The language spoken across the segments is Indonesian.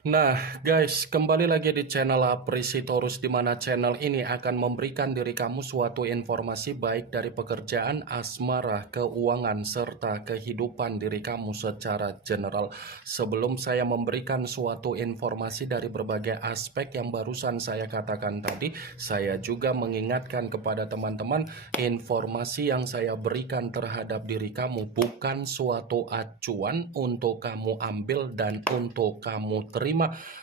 Nah, guys, kembali lagi di channel Aprisitorus, di mana channel ini akan memberikan diri kamu suatu informasi baik dari pekerjaan, asmara, keuangan, serta kehidupan diri kamu secara general. Sebelum saya memberikan suatu informasi dari berbagai aspek yang barusan saya katakan tadi, saya juga mengingatkan kepada teman-teman, informasi yang saya berikan terhadap diri kamu bukan suatu acuan untuk kamu ambil dan untuk kamu terima.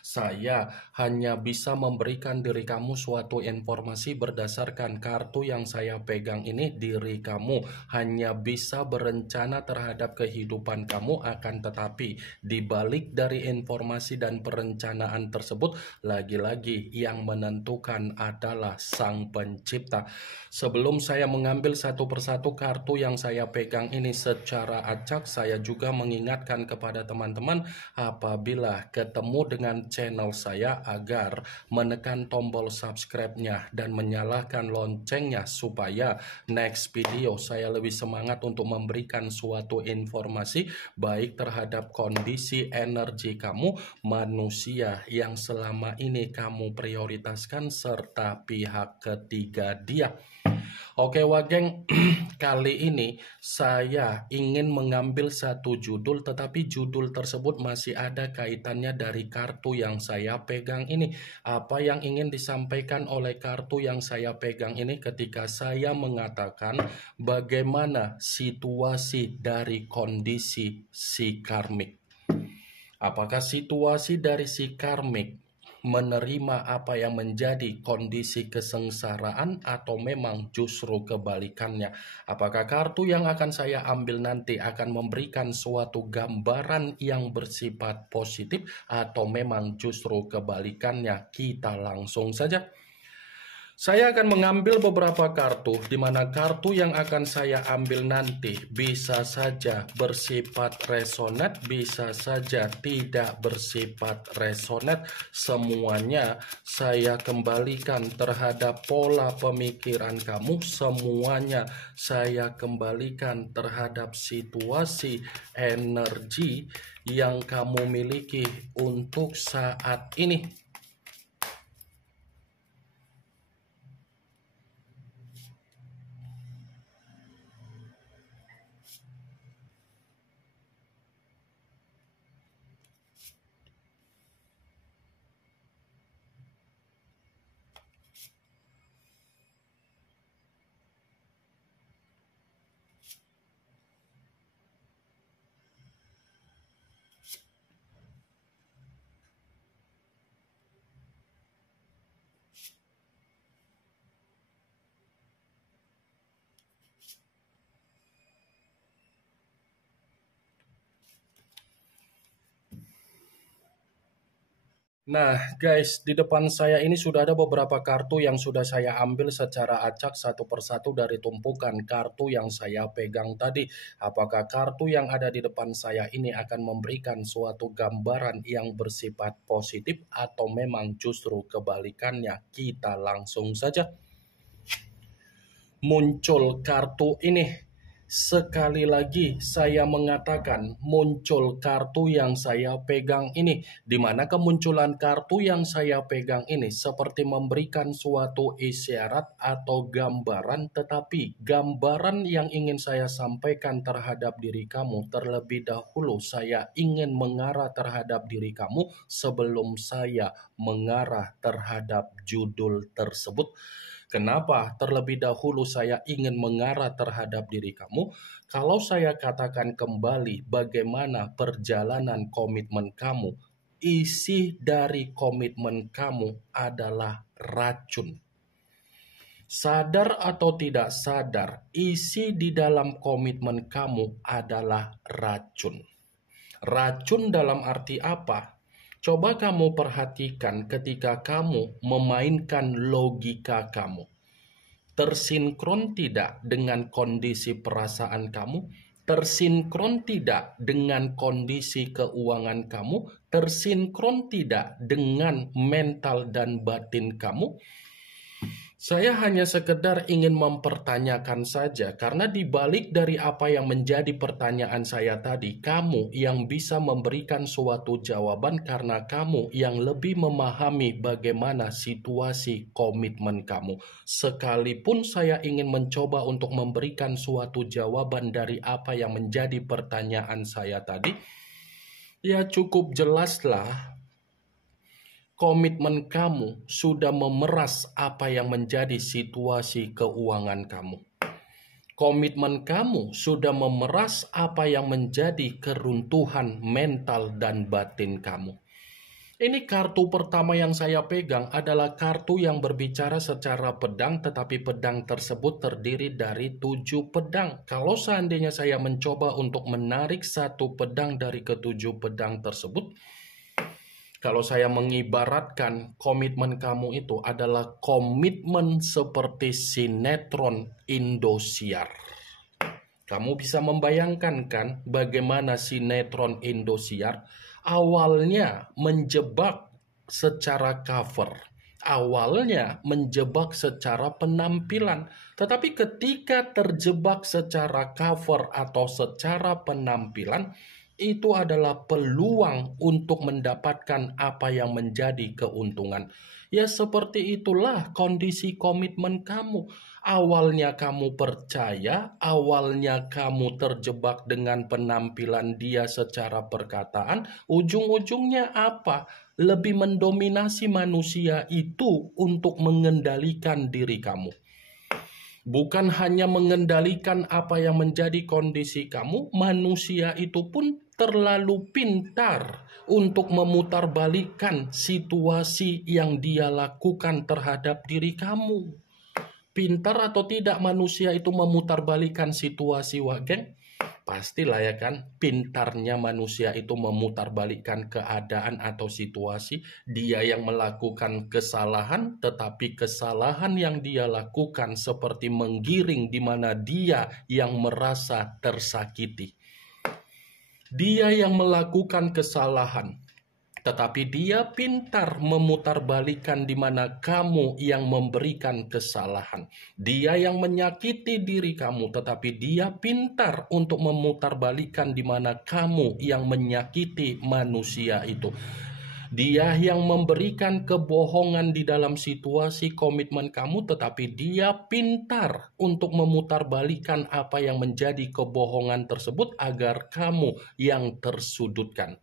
Saya hanya bisa memberikan diri kamu suatu informasi berdasarkan kartu yang saya pegang ini. Diri kamu hanya bisa berencana terhadap kehidupan kamu, akan tetapi dibalik dari informasi dan perencanaan tersebut, lagi-lagi yang menentukan adalah Sang Pencipta. Sebelum saya mengambil satu persatu kartu yang saya pegang ini secara acak, saya juga mengingatkan kepada teman-teman, apabila ketemu dengan channel saya, agar menekan tombol subscribe-nya dan menyalakan loncengnya supaya next video saya lebih semangat untuk memberikan suatu informasi baik terhadap kondisi energi kamu, manusia yang selama ini kamu prioritaskan, serta pihak ketiga dia. Oke Wageng, kali ini saya ingin mengambil satu judul, tetapi judul tersebut masih ada kaitannya dari kartu yang saya pegang ini. Apa yang ingin disampaikan oleh kartu yang saya pegang ini ketika saya mengatakan bagaimana situasi dari kondisi si karmik? Apakah situasi dari si karmik menerima apa yang menjadi kondisi kesengsaraan, atau memang justru kebalikannya? Apakah kartu yang akan saya ambil nanti akan memberikan suatu gambaran yang bersifat positif, atau memang justru kebalikannya? Kita langsung saja. Saya akan mengambil beberapa kartu, di mana kartu yang akan saya ambil nanti bisa saja bersifat resonate, bisa saja tidak bersifat resonate. Semuanya saya kembalikan terhadap pola pemikiran kamu, semuanya saya kembalikan terhadap situasi energi yang kamu miliki untuk saat ini. Nah, guys, di depan saya ini sudah ada beberapa kartu yang sudah saya ambil secara acak satu persatu dari tumpukan kartu yang saya pegang tadi. Apakah kartu yang ada di depan saya ini akan memberikan suatu gambaran yang bersifat positif, atau memang justru kebalikannya? Kita langsung saja. Muncul kartu ini. Sekali lagi saya mengatakan, muncul kartu yang saya pegang ini, di mana kemunculan kartu yang saya pegang ini seperti memberikan suatu isyarat atau gambaran, tetapi gambaran yang ingin saya sampaikan terhadap diri kamu, terlebih dahulu saya ingin mengarah terhadap diri kamu sebelum saya mengarah terhadap judul tersebut. Kenapa terlebih dahulu saya ingin mengarah terhadap diri kamu? Kalau saya katakan kembali bagaimana perjalanan komitmen kamu, isi dari komitmen kamu adalah racun. Sadar atau tidak sadar, isi di dalam komitmen kamu adalah racun. Racun dalam arti apa? Coba kamu perhatikan ketika kamu memainkan logika kamu. Tersinkron tidak dengan kondisi perasaan kamu? Tersinkron tidak dengan kondisi keuangan kamu? Tersinkron tidak dengan mental dan batin kamu? Saya hanya sekedar ingin mempertanyakan saja, karena di balik dari apa yang menjadi pertanyaan saya tadi, kamu yang bisa memberikan suatu jawaban karena kamu yang lebih memahami bagaimana situasi komitmen kamu. Sekalipun saya ingin mencoba untuk memberikan suatu jawaban dari apa yang menjadi pertanyaan saya tadi, ya cukup jelaslah. Komitmen kamu sudah memeras apa yang menjadi situasi keuangan kamu. Komitmen kamu sudah memeras apa yang menjadi keruntuhan mental dan batin kamu. Ini kartu pertama yang saya pegang adalah kartu yang berbicara secara pedang, tetapi pedang tersebut terdiri dari 7 pedang. Kalau seandainya saya mencoba untuk menarik satu pedang dari ketujuh pedang tersebut, kalau saya mengibaratkan komitmen kamu itu adalah komitmen seperti sinetron Indosiar. Kamu bisa membayangkan kan bagaimana sinetron Indosiar awalnya menjebak secara cover. Awalnya menjebak secara penampilan. Tetapi ketika terjebak secara cover atau secara penampilan, itu adalah peluang untuk mendapatkan apa yang menjadi keuntungan. Ya seperti itulah kondisi komitmen kamu. Awalnya kamu percaya, awalnya kamu terjebak dengan penampilan dia secara perkataan, ujung-ujungnya apa? Lebih mendominasi manusia itu untuk mengendalikan diri kamu. Bukan hanya mengendalikan apa yang menjadi kondisi kamu, manusia itu pun terlalu pintar untuk memutarbalikkan situasi yang dia lakukan terhadap diri kamu. Pintar atau tidak manusia itu memutarbalikkan situasi, Wak Geng? Pastilah ya kan, pintarnya manusia itu memutarbalikkan keadaan atau situasi. Dia yang melakukan kesalahan, tetapi kesalahan yang dia lakukan seperti menggiring di mana dia yang merasa tersakiti. Dia yang melakukan kesalahan, tetapi dia pintar memutarbalikkan di mana kamu yang memberikan kesalahan. Dia yang menyakiti diri kamu, tetapi dia pintar untuk memutarbalikkan di mana kamu yang menyakiti manusia itu. Dia yang memberikan kebohongan di dalam situasi komitmen kamu, tetapi dia pintar untuk memutarbalikkan apa yang menjadi kebohongan tersebut agar kamu yang tersudutkan.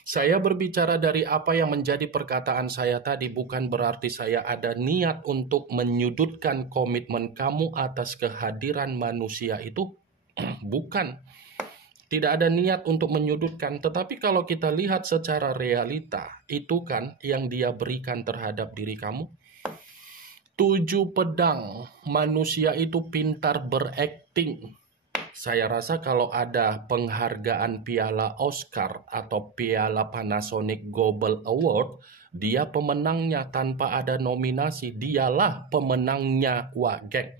Saya berbicara dari apa yang menjadi perkataan saya tadi, bukan berarti saya ada niat untuk menyudutkan komitmen kamu atas kehadiran manusia itu. Bukan. Tidak ada niat untuk menyudutkan, tetapi kalau kita lihat secara realita, itu kan yang dia berikan terhadap diri kamu. 7 pedang, manusia itu pintar berakting. Saya rasa kalau ada penghargaan piala Oscar atau piala Panasonic Global Award, dia pemenangnya tanpa ada nominasi, dialah pemenangnya, Wak Geng.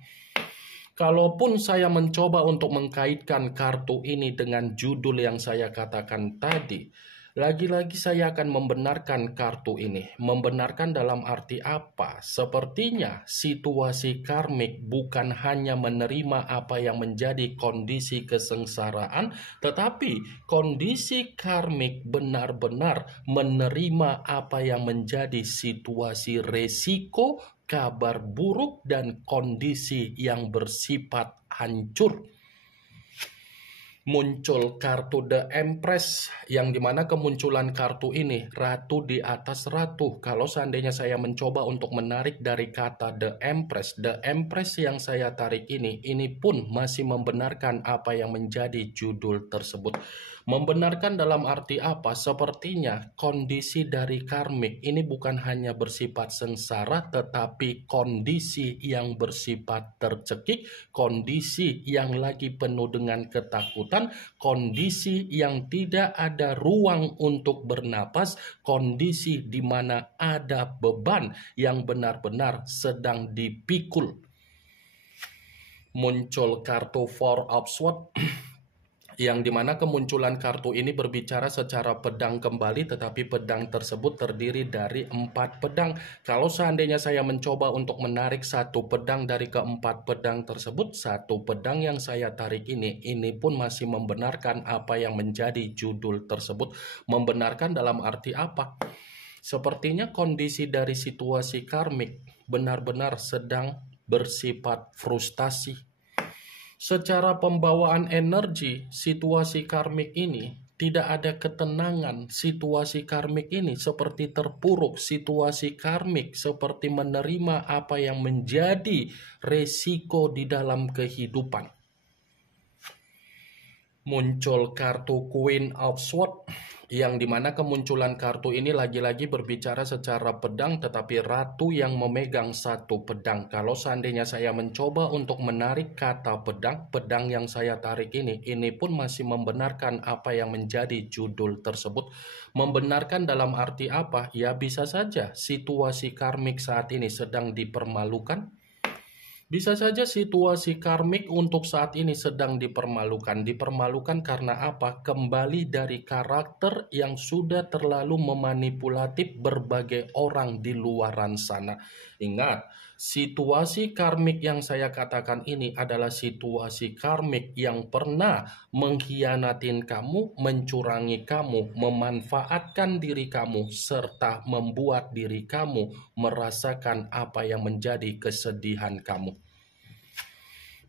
Kalaupun saya mencoba untuk mengkaitkan kartu ini dengan judul yang saya katakan tadi, lagi-lagi saya akan membenarkan kartu ini. Membenarkan dalam arti apa? Sepertinya situasi karmik bukan hanya menerima apa yang menjadi kondisi kesengsaraan, tetapi kondisi karmik benar-benar menerima apa yang menjadi situasi resiko, kabar buruk, dan kondisi yang bersifat hancur. Muncul kartu The Empress, yang dimana kemunculan kartu ini ratu di atas ratu. Kalau seandainya saya mencoba untuk menarik dari kata The Empress yang saya tarik ini pun masih membenarkan apa yang menjadi judul tersebut. Membenarkan dalam arti apa? Sepertinya kondisi dari karmik ini bukan hanya bersifat sengsara, tetapi kondisi yang bersifat tercekik, kondisi yang lagi penuh dengan ketakutan, kondisi yang tidak ada ruang untuk bernapas, kondisi di mana ada beban yang benar-benar sedang dipikul. Muncul kartu Four of Swords, yang dimana kemunculan kartu ini berbicara secara pedang kembali, tetapi pedang tersebut terdiri dari 4 pedang. Kalau seandainya saya mencoba untuk menarik satu pedang dari keempat pedang tersebut, satu pedang yang saya tarik ini pun masih membenarkan apa yang menjadi judul tersebut. Membenarkan dalam arti apa? Sepertinya kondisi dari situasi karmik benar-benar sedang bersifat frustasi. Secara pembawaan energi, situasi karmik ini tidak ada ketenangan. Situasi karmik ini seperti terpuruk. Situasi karmik seperti menerima apa yang menjadi resiko di dalam kehidupan. Muncul kartu Queen of Swords, yang dimana kemunculan kartu ini lagi-lagi berbicara secara pedang, tetapi ratu yang memegang satu pedang. Kalau seandainya saya mencoba untuk menarik kata pedang, pedang yang saya tarik ini pun masih membenarkan apa yang menjadi judul tersebut. Membenarkan dalam arti apa? Ya bisa saja situasi karmik saat ini sedang dipermalukan. Bisa saja situasi karmik untuk saat ini sedang dipermalukan. Dipermalukan karena apa? Kembali dari karakter yang sudah terlalu memanipulatif berbagai orang di luaran sana. Ingat, situasi karmik yang saya katakan ini adalah situasi karmik yang pernah mengkhianatin kamu, mencurangi kamu, memanfaatkan diri kamu, serta membuat diri kamu merasakan apa yang menjadi kesedihan kamu.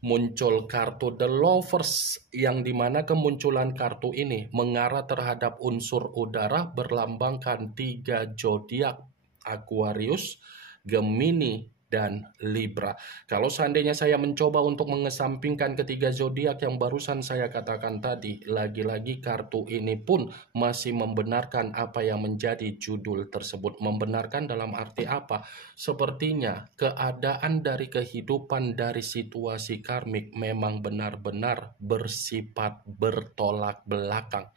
Muncul kartu The Lovers, yang dimana kemunculan kartu ini mengarah terhadap unsur udara berlambangkan 3 zodiak: Aquarius, Gemini, dan Libra. Kalau seandainya saya mencoba untuk mengesampingkan ketiga zodiak yang barusan saya katakan tadi, lagi-lagi kartu ini pun masih membenarkan apa yang menjadi judul tersebut. Membenarkan dalam arti apa? Sepertinya keadaan dari kehidupan dari situasi karmik memang benar-benar bersifat bertolak belakang.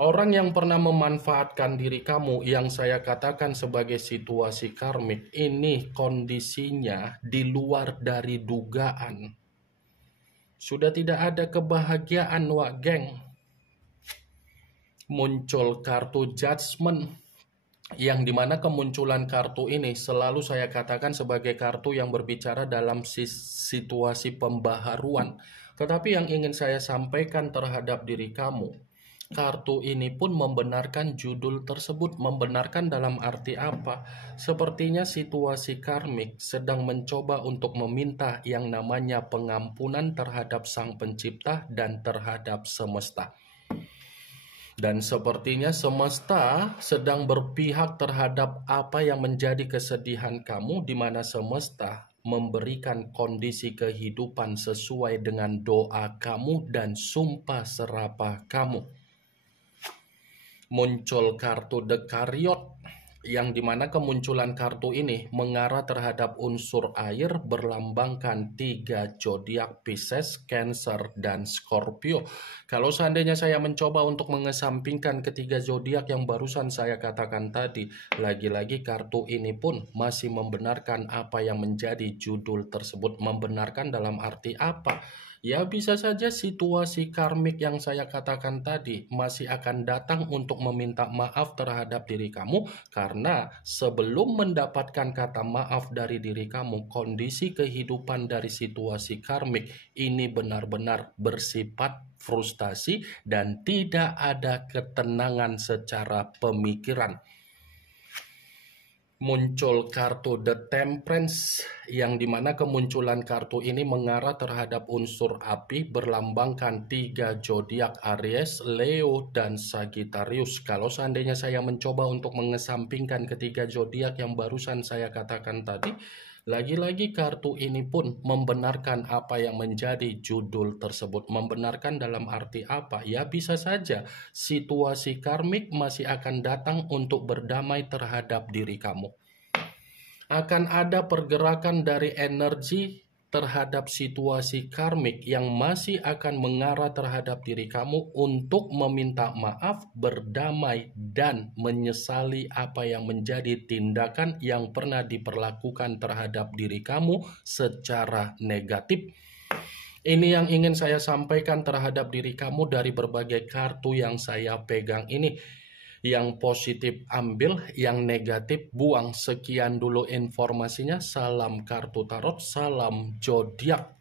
Orang yang pernah memanfaatkan diri kamu, yang saya katakan sebagai situasi karmik, ini kondisinya di luar dari dugaan. Sudah tidak ada kebahagiaan, wak geng. Muncul kartu Judgment, yang dimana kemunculan kartu ini selalu saya katakan sebagai kartu yang berbicara dalam situasi pembaharuan. Tetapi yang ingin saya sampaikan terhadap diri kamu, kartu ini pun membenarkan judul tersebut. Membenarkan dalam arti apa? Sepertinya situasi karmik sedang mencoba untuk meminta yang namanya pengampunan terhadap Sang Pencipta dan terhadap semesta. Dan sepertinya semesta sedang berpihak terhadap apa yang menjadi kesedihan kamu, di mana semesta memberikan kondisi kehidupan sesuai dengan doa kamu dan sumpah serapah kamu. Muncul kartu The Chariot, yang dimana kemunculan kartu ini mengarah terhadap unsur air berlambangkan 3 zodiak: Pisces, Cancer, dan Scorpio. Kalau seandainya saya mencoba untuk mengesampingkan ketiga zodiak yang barusan saya katakan tadi, lagi-lagi kartu ini pun masih membenarkan apa yang menjadi judul tersebut. Membenarkan dalam arti apa? Ya bisa saja situasi karmik yang saya katakan tadi masih akan datang untuk meminta maaf terhadap diri kamu, karena sebelum mendapatkan kata maaf dari diri kamu, kondisi kehidupan dari situasi karmik ini benar-benar bersifat frustasi dan tidak ada ketenangan secara pemikiran. Muncul kartu The Temperance, yang dimana kemunculan kartu ini mengarah terhadap unsur api berlambangkan 3 zodiak: Aries, Leo, dan Sagittarius. Kalau seandainya saya mencoba untuk mengesampingkan ketiga zodiak yang barusan saya katakan tadi, lagi-lagi kartu ini pun membenarkan apa yang menjadi judul tersebut. Membenarkan dalam arti apa? Ya bisa saja situasi karmik masih akan datang untuk berdamai terhadap diri kamu. Akan ada pergerakan dari energi terhadap situasi karmik yang masih akan mengarah terhadap diri kamu untuk meminta maaf, berdamai, dan menyesali apa yang menjadi tindakan yang pernah diperlakukan terhadap diri kamu secara negatif. Ini yang ingin saya sampaikan terhadap diri kamu dari berbagai kartu yang saya pegang ini. Yang positif ambil, yang negatif buang. Sekian dulu informasinya. Salam kartu tarot, salam zodiak.